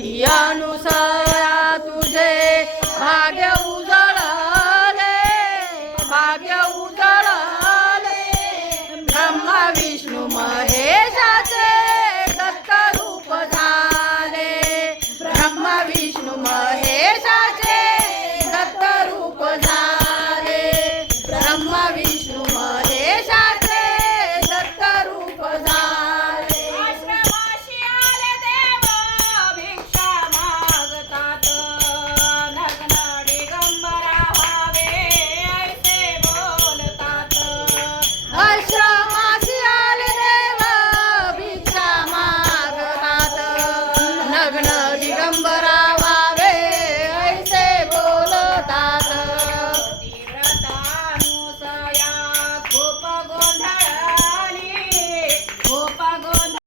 अनुसरा तुझे भाग्य उजळले भाग्य उजळले. ब्रह्मा विष्णू महेशाचे दत्त रूप झाले. ब्रह्मा विष्णू महेश